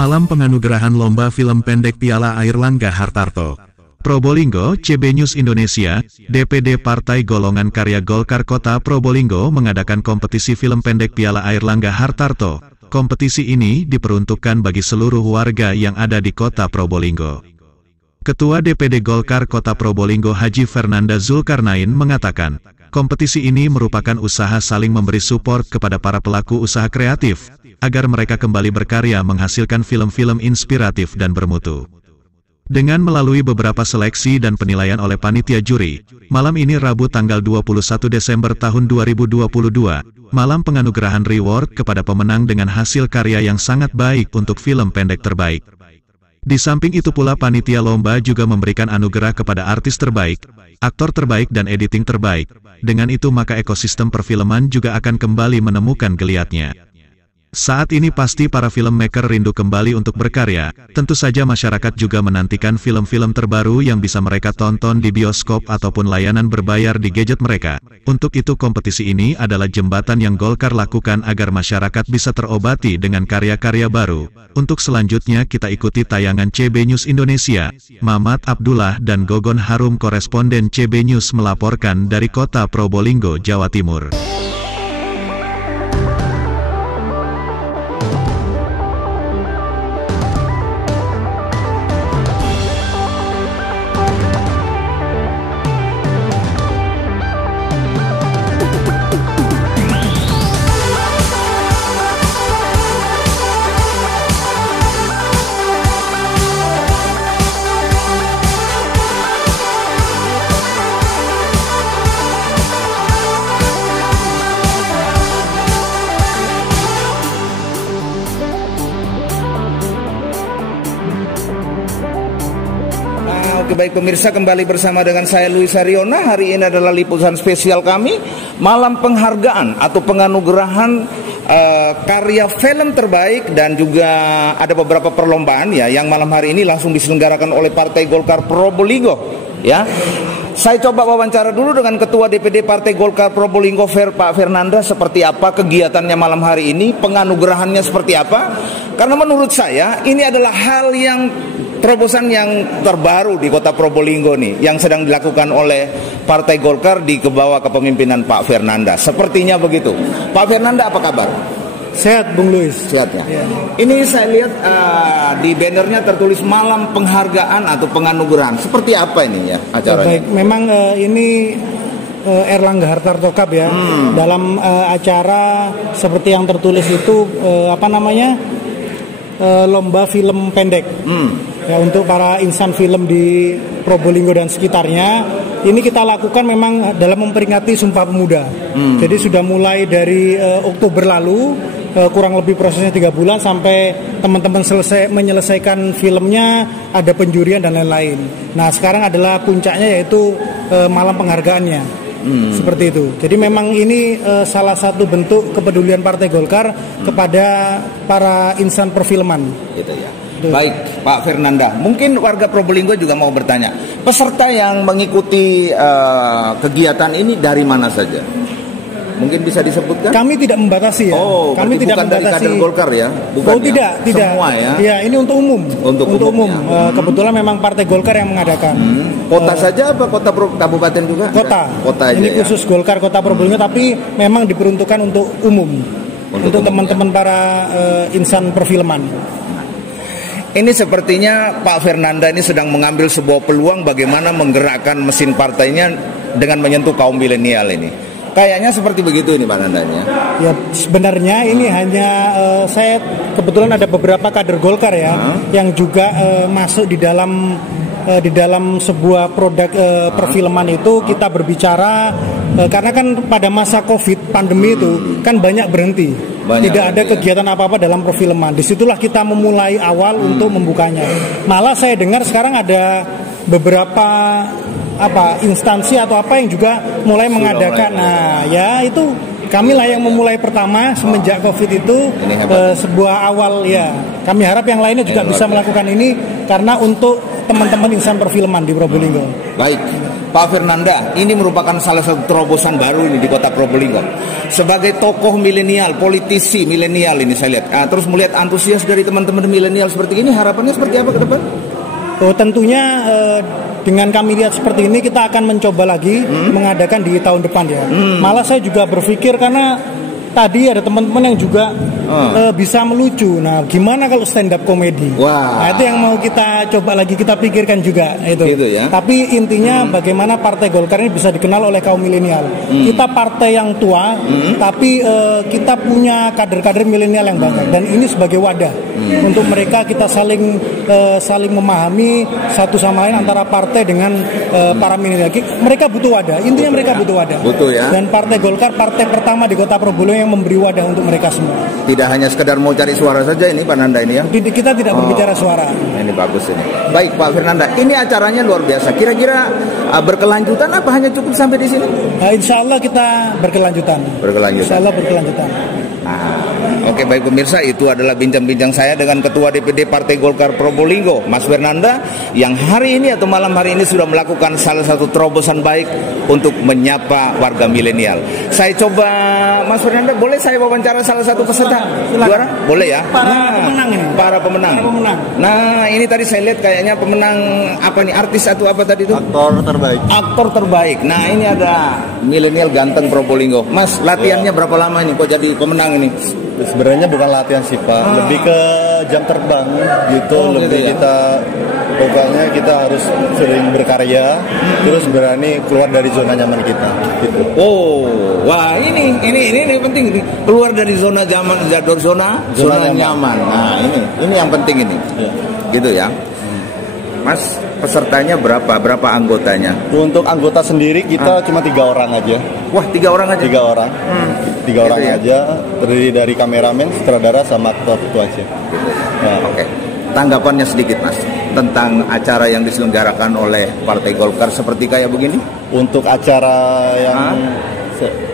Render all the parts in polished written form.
Malam penganugerahan Lomba Film Pendek Piala Airlangga Hartarto. Probolinggo, CB News Indonesia, DPD Partai Golongan Karya Golkar Kota Probolinggo mengadakan kompetisi film pendek Piala Airlangga Hartarto. Kompetisi ini diperuntukkan bagi seluruh warga yang ada di Kota Probolinggo. Ketua DPD Golkar Kota Probolinggo Haji Fernanda Zulkarnain mengatakan, kompetisi ini merupakan usaha saling memberi support kepada para pelaku usaha kreatif, agar mereka kembali berkarya menghasilkan film-film inspiratif dan bermutu. Dengan melalui beberapa seleksi dan penilaian oleh panitia juri, malam ini Rabu tanggal 21 Desember tahun 2022, malam penganugerahan reward kepada pemenang dengan hasil karya yang sangat baik untuk film pendek terbaik. Di samping itu pula panitia lomba juga memberikan anugerah kepada artis terbaik, aktor terbaik dan editing terbaik. Dengan itu maka ekosistem perfilman juga akan kembali menemukan geliatnya. Saat ini pasti para filmmaker rindu kembali untuk berkarya, tentu saja masyarakat juga menantikan film-film terbaru yang bisa mereka tonton di bioskop ataupun layanan berbayar di gadget mereka. Untuk itu kompetisi ini adalah jembatan yang Golkar lakukan agar masyarakat bisa terobati dengan karya-karya baru. Untuk selanjutnya kita ikuti tayangan CB News Indonesia. Mamat Abdullah dan Gogon Harum koresponden CB News melaporkan dari Kota Probolinggo, Jawa Timur. Baik pemirsa, kembali bersama dengan saya Luis Ariona. Hari ini adalah liputan spesial kami, malam penghargaan atau penganugerahan karya film terbaik, dan juga ada beberapa perlombaan ya yang malam hari ini langsung diselenggarakan oleh Partai Golkar Probolinggo ya. Saya coba wawancara dulu dengan Ketua DPD Partai Golkar Probolinggo Pak Fernanda, seperti apa kegiatannya malam hari ini, penganugerahannya seperti apa. Karena menurut saya ini adalah hal yang terobosan yang terbaru di Kota Probolinggo nih, yang sedang dilakukan oleh Partai Golkar di bawah kepemimpinan Pak Fernanda. Sepertinya begitu. Pak Fernanda, apa kabar? Sehat, Bung Luis. Sehat ya. Ini saya lihat di bannernya tertulis malam penghargaan atau penganugerahan. Seperti apa ini ya acaranya? Baik, memang ini Airlangga Hartarto Cup ya. Dalam acara seperti yang tertulis itu lomba film pendek. Ya, untuk para insan film di Probolinggo dan sekitarnya, ini kita lakukan memang dalam memperingati Sumpah Pemuda. Jadi sudah mulai dari Oktober lalu, kurang lebih prosesnya 3 bulan sampai teman-teman menyelesaikan filmnya, ada penjurian dan lain-lain. Nah sekarang adalah puncaknya yaitu malam penghargaannya. Seperti itu. Jadi memang ini salah satu bentuk kepedulian Partai Golkar kepada para insan perfilman. Gitu ya. Baik, Pak Fernanda. Mungkin warga Probolinggo juga mau bertanya. Peserta yang mengikuti kegiatan ini dari mana saja? Mungkin bisa disebutkan? Kami tidak membatasi ya. Oh, kami tidak bukan membatasi. Dari kader Golkar ya? Bukan oh, tidak. Semua ya? Ya, ini untuk umum. Untuk umum. Ya. Kebetulan memang Partai Golkar yang mengadakan. Kota saja apa kota kabupaten juga? Kota. Kota aja. Ini khusus Golkar Kota Probolinggo, tapi memang diperuntukkan untuk umum. Untuk teman-teman para insan perfilman. Ini sepertinya Pak Fernanda ini sedang mengambil sebuah peluang bagaimana menggerakkan mesin partainya dengan menyentuh kaum milenial ini. Kayaknya seperti begitu ini Pak Nandanya. Ya sebenarnya ini hanya saya kebetulan ada beberapa kader Golkar ya yang juga masuk di dalam sebuah produk perfilman itu. Kita berbicara karena kan pada masa Covid pandemi itu kan banyak berhenti. Tidak ada kegiatan apa-apa dalam perfilman. Disitulah kita memulai awal untuk membukanya. Malah saya dengar sekarang ada beberapa instansi atau apa yang juga mulai mengadakan. Nah, ya itu kamilah yang memulai pertama semenjak Covid itu sebuah awal ya. Kami harap yang lainnya juga bisa melakukan ini karena untuk teman-teman insan perfilman di Probolinggo. Baik, Pak Fernanda, ini merupakan salah satu terobosan baru ini di kota Probolinggo. Sebagai tokoh milenial, politisi milenial ini saya lihat. Terus melihat antusias dari teman-teman milenial seperti ini, harapannya seperti apa ke depan? Oh, tentunya dengan kami lihat seperti ini kita akan mencoba lagi mengadakan di tahun depan ya. Malah saya juga berpikir karena tadi ada teman-teman yang juga bisa melucu. Nah, gimana kalau stand up komedi? Wah. Nah, itu yang mau kita coba lagi, kita pikirkan juga itu. Gitu ya. Tapi intinya bagaimana Partai Golkar ini bisa dikenal oleh kaum milenial. Kita partai yang tua, tapi kita punya kader-kader milenial yang banyak, dan ini sebagai wadah untuk mereka kita saling memahami satu sama lain antara partai dengan para milenial. Mereka butuh wadah. Intinya mereka butuh wadah. Butuh ya. Dan Partai Golkar partai pertama di Kota Probolinggo yang memberi wadah untuk mereka semua. Tidak hanya sekedar mau cari suara saja ini Pak Nanda ini ya. Kita tidak berbicara suara. Ini bagus ini. Baik Pak Fernanda, ini acaranya luar biasa. Kira-kira berkelanjutan apa hanya cukup sampai di sini? Insya Allah kita berkelanjutan. Insya Allah berkelanjutan. Oke, baik pemirsa, itu adalah bincang-bincang saya dengan Ketua DPD Partai Golkar Probolinggo, Mas Fernanda, yang hari ini atau malam hari ini sudah melakukan salah satu terobosan baik untuk menyapa warga milenial. Saya coba, Mas Fernanda, boleh saya wawancara salah satu peserta? Juara? Boleh ya? Pemenang ini. Para pemenang. Nah, ini tadi saya lihat kayaknya pemenang apa nih, artis atau apa tadi itu? Aktor terbaik. Aktor terbaik. Nah, ini ada milenial ganteng Probolinggo. Mas, latihannya berapa lama ini kok jadi pemenang ini? Sebenarnya bukan latihan sih Pak, lebih ke jam terbang gitu. Lebih gitu ya? pokoknya kita harus sering berkarya, terus berani keluar dari zona nyaman kita gitu. Wah ini penting ini, keluar dari zona zona nyaman. Nah, ini yang penting ini. Ya. Gitu ya. Mas, pesertanya berapa anggotanya? Untuk anggota sendiri kita cuma 3 orang aja. Wah, 3 orang aja? 3 orang. 3 orang ya? aja, terdiri dari kameramen, sutradara, sama aktor, itu aja. Nah. Oke. Tanggapannya sedikit Mas tentang acara yang diselenggarakan oleh Partai Golkar seperti kayak begini? Untuk acara yang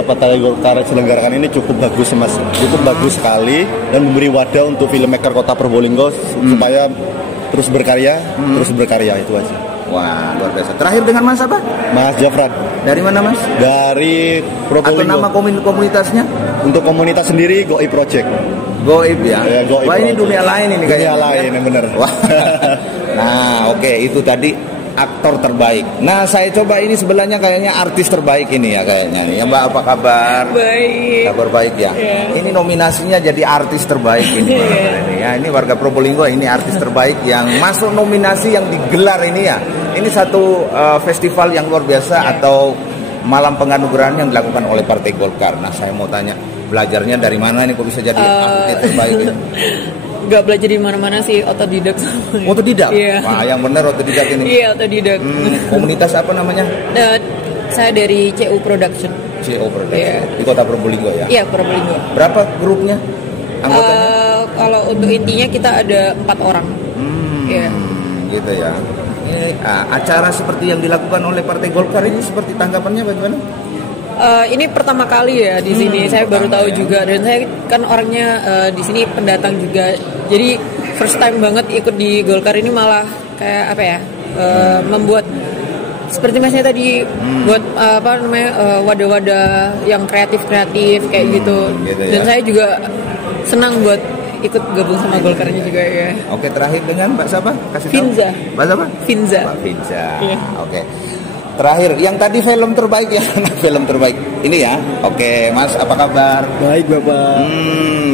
Partai Golkar selenggarakan ini cukup bagus Mas, cukup bagus sekali, dan memberi wadah untuk filmmaker Kota Probolinggo supaya terus berkarya itu aja. Wah, luar biasa. Terakhir dengan Mas apa? Mas Jafran. Dari mana Mas? Dari Probolinggo. Atau nama komunitasnya? Untuk komunitas sendiri Goib Project. Goib ya? Goib. Wah, ini dunia lain ini kayaknya. Dunia lain, yang benar. Nah, oke, itu tadi aktor terbaik. Nah, saya coba ini sebelahnya kayaknya artis terbaik ini ya kayaknya nih. Ya Mbak, apa kabar? Baik. Kabar baik ya. Ini nominasinya jadi artis terbaik ini. Ya, ini warga Probolinggo, ini artis terbaik yang masuk nominasi yang digelar ini ya. Ini satu festival yang luar biasa atau malam penganugerahan yang dilakukan oleh Partai Golkar. Nah, saya mau tanya, belajarnya dari mana nih kok bisa jadi artis terbaik ini? Gak belajar di mana-mana sih, otodidak. Otodidak? Iya. Wah, yang benar otodidak ini. Iya, otodidak. Komunitas apa namanya? Saya dari CU Production. CU Production. Iya. Di Kota Probolinggo ya? Iya, Probolinggo. Berapa grupnya? Anggotanya? Kalau untuk intinya kita ada 4 orang. Iya. Gitu ya. Ini acara seperti yang dilakukan oleh Partai Golkar ini seperti tanggapannya bagaimana? Ini pertama kali ya di sini. Saya baru tahu juga, dan saya kan orangnya di sini pendatang juga. Jadi first time banget ikut di Golkar ini, malah kayak apa ya? Membuat seperti Masnya tadi buat wadah-wadah yang kreatif kayak gitu. Dan saya juga senang buat ikut gabung sama Golkarnya juga ya. Oke, terakhir dengan Mbak siapa? Kasih Finza. Mbak siapa? Finza. Mbak Finza. Iya. Oke. Terakhir, yang tadi film terbaik ya, film terbaik ini ya. Oke, Mas, apa kabar? Baik, Bapak.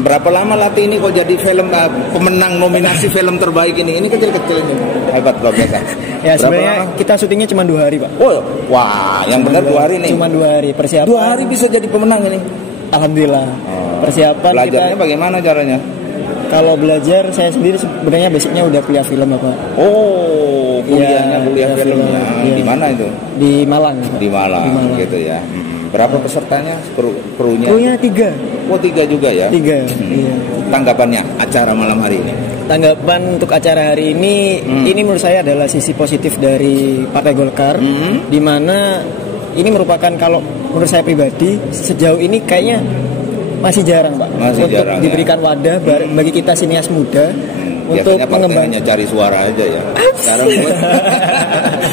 Berapa lama latih ini kok jadi film pemenang nominasi film terbaik ini? Ini kecil-kecil ini. Hebat, luar biasa. Ya, sebenarnya kita syutingnya cuma 2 hari, Pak. Oh, wah, yang benar 2 hari nih. Cuma 2 hari persiapan. 2 hari bisa jadi pemenang ini. Alhamdulillah. Persiapan Belajarnya kita. bagaimana caranya? Kalau belajar, saya sendiri sebenarnya basicnya udah kuliah film, Bapak. Oh, kuliah film. Iya. Di mana itu? Di Malang. Di Malang, gitu ya. Berapa pesertanya? Krunya? Krunya 3. Oh, 3 juga ya? 3. Iya. Tanggapannya acara malam hari ini? Tanggapan untuk acara hari ini menurut saya adalah sisi positif dari Partai Golkar, di mana ini merupakan, kalau menurut saya pribadi sejauh ini kayaknya masih jarang, Pak, untuk jarang, diberikan wadah bagi kita sinias muda untuk Biasanya partai mengembangkan. hanya cari suara aja ya. Sekarang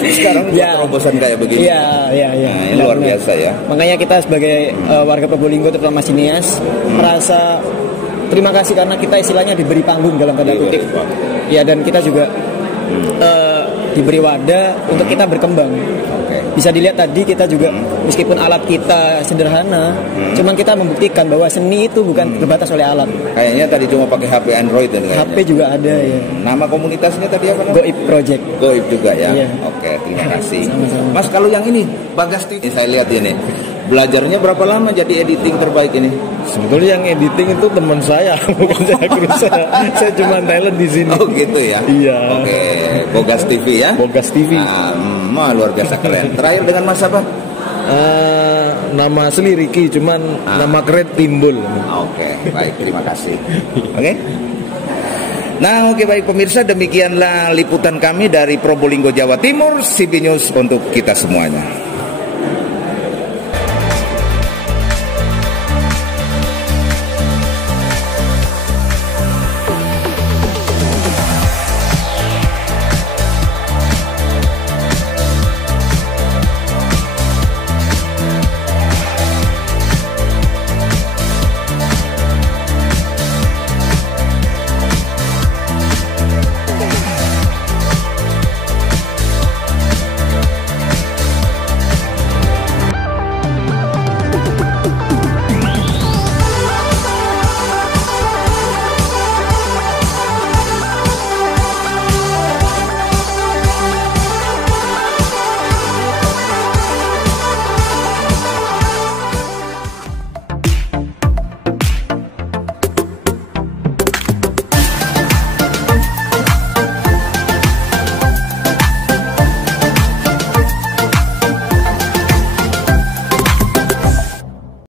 sekarang buat Ya. terobosan kayak begini. Iya, iya, iya. Nah, ini luar biasa ya. Makanya kita sebagai warga Probolinggo terutama sinias merasa terima kasih karena kita istilahnya diberi panggung dalam tanda Diberi kutip. panggung. Ya, dan kita juga diberi wadah untuk kita berkembang. Oke. Bisa dilihat tadi kita juga meskipun alat kita sederhana, cuman kita membuktikan bahwa seni itu bukan terbatas oleh alat. Kayaknya tadi cuma pakai HP Android dan kayaknya. HP juga ada ya. Nama komunitasnya tadi apa namanya? Goib Project. Goib juga ya. Iya. Oke, terima kasih. Sama-sama. Mas, kalau yang ini Bagas TV saya lihat ini. Belajarnya berapa lama jadi editing terbaik ini? Sebetulnya yang editing itu teman saya, bukan saya kru saya cuma talent di sini. Oh gitu ya. Iya. Oke, Bogas TV ya. Bogas TV. Nah, luar biasa keren. Terakhir dengan Mas apa? Nama asli Ricky, cuman nama keren Timbul. Oke, baik, terima kasih. Oke. Nah, oke baik pemirsa, demikianlah liputan kami dari Probolinggo, Jawa Timur, CB News untuk kita semuanya.